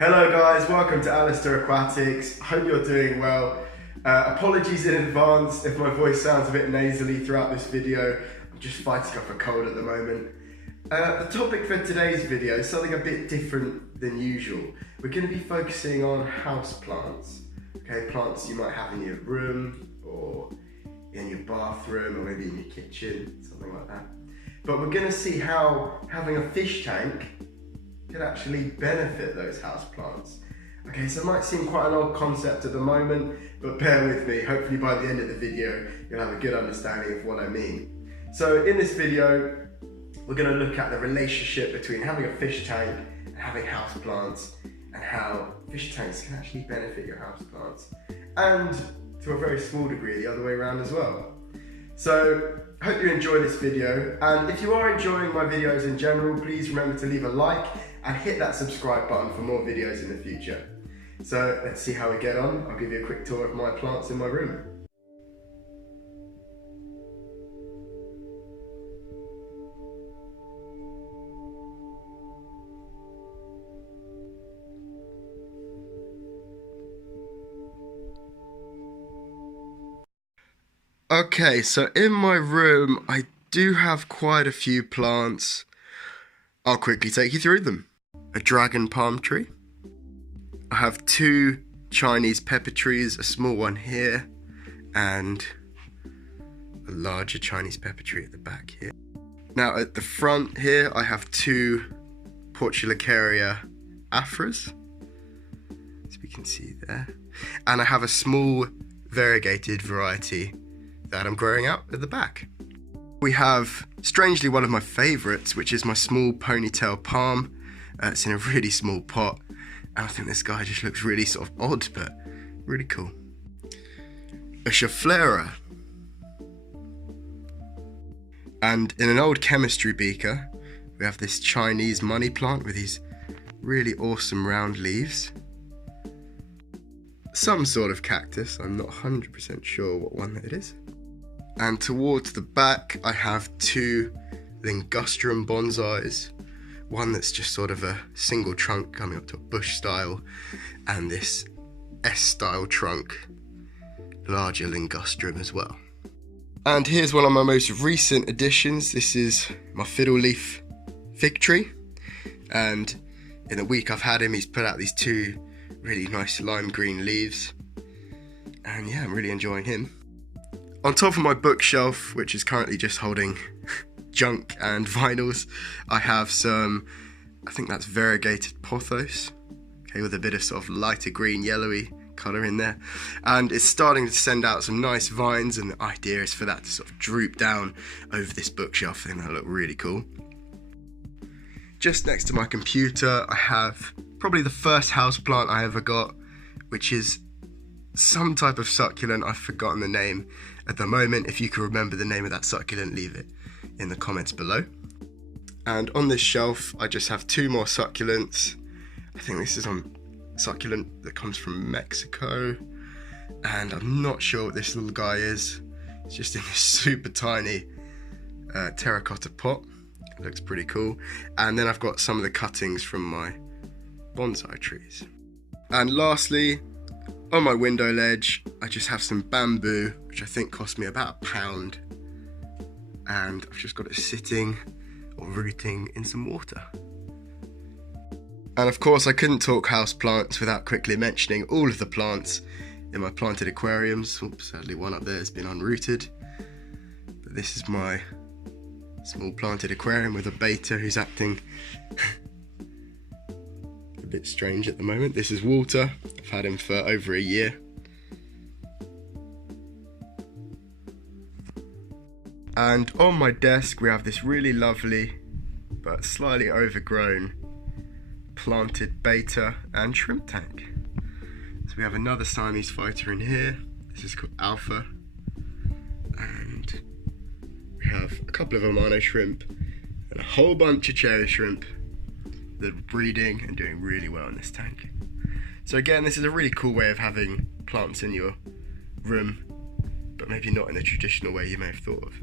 Hello guys, welcome to Alasdair Aquatics. Hope you're doing well. Apologies in advance if my voice sounds a bit nasally throughout this video. I'm just fighting off a cold at the moment. The topic for today's video is something a bit different than usual. We're going to be focusing on houseplants. Okay, plants you might have in your room or in your bathroom or maybe in your kitchen, something like that. But we're going to see how having a fish tank can actually benefit those houseplants. Okay, so it might seem quite an odd concept at the moment, but bear with me. Hopefully by the end of the video, you'll have a good understanding of what I mean. So in this video, we're going to look at the relationship between having a fish tank and having houseplants, and how fish tanks can actually benefit your houseplants, and to a very small degree, the other way around as well. So, hope you enjoy this video, and if you are enjoying my videos in general, please remember to leave a like and hit that subscribe button for more videos in the future. So let's see how we get on. I'll give you a quick tour of my plants in my room. Okay, so in my room I do have quite a few plants. I'll quickly take you through them. A dragon palm tree. I have two Chinese pepper trees, a small one here and a larger Chinese pepper tree at the back here. Now at the front here I have two Portulacaria afras, as we can see there, and I have a small variegated variety that I'm growing out at the back. We have, strangely, one of my favourites, which is my small ponytail palm. It's in a really small pot, and I think this guy just looks really sort of odd, but really cool. A Schefflera. And in an old chemistry beaker, we have this Chinese money plant with these really awesome round leaves. Some sort of cactus, I'm not 100% sure what one it is. And towards the back, I have two Lingustrum bonsais. One that's just sort of a single trunk coming up to a bush style, and this S-style trunk, larger Lingustrum as well. And here's one of my most recent additions. This is my fiddle leaf fig tree. And in a week I've had him, he's put out these two really nice lime green leaves. And yeah, I'm really enjoying him. On top of my bookshelf, which is currently just holding junk and vinyls, I have some, I think that's variegated pothos, okay, with a bit of sort of lighter green, yellowy colour in there. And it's starting to send out some nice vines, and the idea is for that to sort of droop down over this bookshelf. I think that'll look really cool. Just next to my computer, I have probably the first houseplant I ever got, which is some type of succulent. I've forgotten the name at the moment. If you can remember the name of that succulent, leave it in the comments below. And on this shelf I just have two more succulents. I think this is a succulent that comes from Mexico, and I'm not sure what this little guy is. It's just in this super tiny terracotta pot. It looks pretty cool. And then I've got some of the cuttings from my bonsai trees. And lastly, on my window ledge, I just have some bamboo, which I think cost me about £1. And I've just got it sitting or rooting in some water. And of course, I couldn't talk houseplants without quickly mentioning all of the plants in my planted aquariums. Oops, sadly one up there has been unrooted. But this is my small planted aquarium with a beta who's acting a bit strange at the moment. This is Walter. I've had him for over a year. And on my desk we have this really lovely but slightly overgrown planted beta and shrimp tank. So we have another Siamese fighter in here. This is called Alpha. And we have a couple of Amano shrimp and a whole bunch of cherry shrimp that are breeding and doing really well in this tank. So again, this is a really cool way of having plants in your room, but maybe not in a traditional way you may have thought of.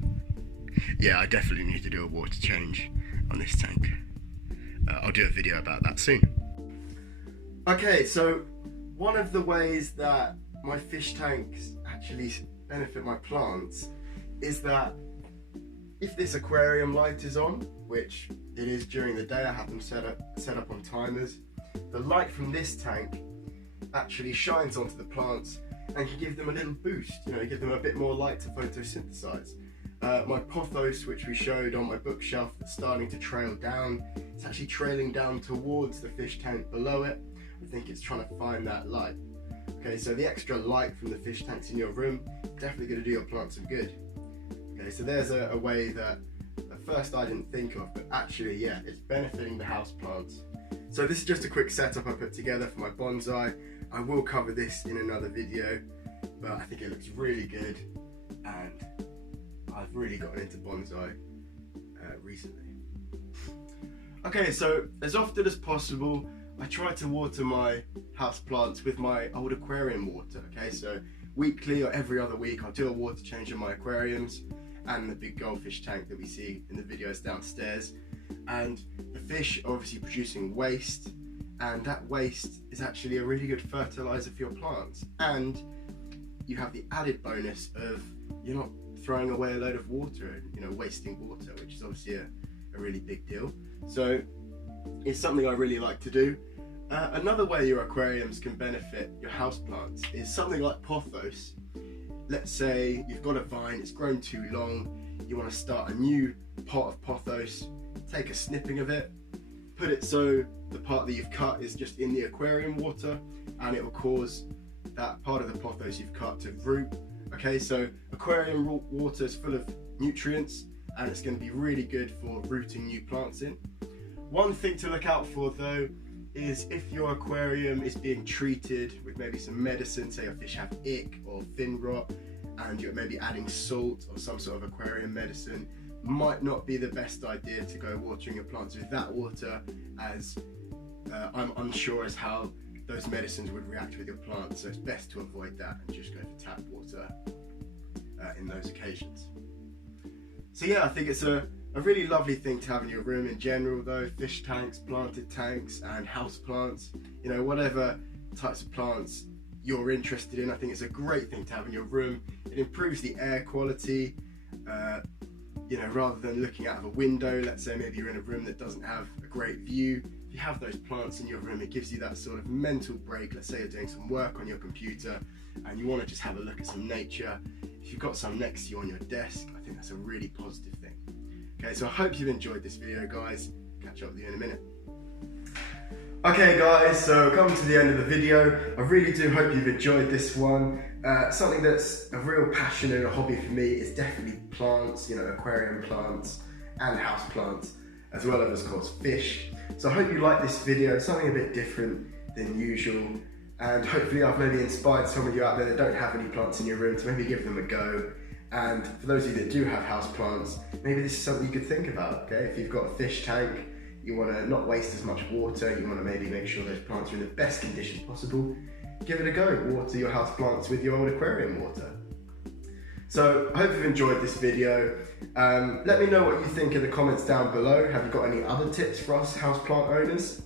Yeah, I definitely need to do a water change on this tank. I'll do a video about that soon. Okay, so one of the ways that my fish tanks actually benefit my plants is that if this aquarium light is on, which it is during the day, I have them set up on timers, the light from this tank actually shines onto the plants and can give them a little boost, give them a bit more light to photosynthesize. My pothos, which we showed on my bookshelf, that's starting to trail down, it's actually trailing down towards the fish tank below it. I think it's trying to find that light. Okay, so the extra light from the fish tanks in your room, definitely going to do your plants some good. Okay, so there's a way that at first I didn't think of, but actually, yeah, it's benefiting the house plants. So this is just a quick setup I put together for my bonsai. I will cover this in another video, but I think it looks really good, and I've really gotten into bonsai recently. Okay, so as often as possible, I try to water my house plants with my old aquarium water. Okay, so weekly or every other week I'll do a water change in my aquariums and the big goldfish tank that we see in the videos downstairs. And the fish are obviously producing waste, and that waste is actually a really good fertilizer for your plants, and you have the added bonus of you're not throwing away a load of water and wasting water, which is obviously a really big deal. So it's something I really like to do. Another way your aquariums can benefit your houseplants is something like pothos. Let's say you've got a vine, it's grown too long, you want to start a new pot of pothos, take a snipping of it, put it so the part that you've cut is just in the aquarium water, and it will cause that part of the pothos you've cut to root. Okay, so aquarium water is full of nutrients, and it's going to be really good for rooting new plants in. One thing to look out for though is if your aquarium is being treated with maybe some medicine, say your fish have ick or fin rot, and you're maybe adding salt or some sort of aquarium medicine, might not be the best idea to go watering your plants with that water, as I'm unsure as how those medicines would react with your plants, so it's best to avoid that and just go for tap water in those occasions. So yeah, I think it's a really lovely thing to have in your room in general though. Fish tanks, planted tanks, and house plants, whatever types of plants you're interested in, I think it's a great thing to have in your room. It improves the air quality, rather than looking out of a window. Let's say maybe you're in a room that doesn't have a great view. If you have those plants in your room, it gives you that sort of mental break. Let's say you're doing some work on your computer and you want to just have a look at some nature. If you've got some next to you on your desk, I think that's a really positive thing. Okay, so I hope you've enjoyed this video, guys. Catch up with you in a minute. Okay guys, so coming to the end of the video, I really do hope you've enjoyed this one. Something that's a real passion and a hobby for me is definitely plants, aquarium plants and house plants, as well as of course fish. So I hope you like this video, something a bit different than usual, and hopefully I've maybe inspired some of you out there that don't have any plants in your room to maybe give them a go. And for those of you that do have house plants, maybe this is something you could think about. Okay, if you've got a fish tank, you want to not waste as much water, you want to maybe make sure those plants are in the best condition possible, give it a go. Water your house plants with your old aquarium water. So I hope you've enjoyed this video. Let me know what you think in the comments down below. Have you got any other tips for us houseplant owners?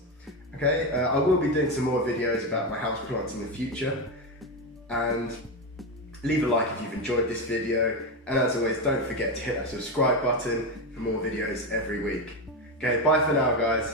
Okay, I will be doing some more videos about my houseplants in the future. And leave a like if you've enjoyed this video. And as always, don't forget to hit that subscribe button for more videos every week. Okay, bye for now, guys.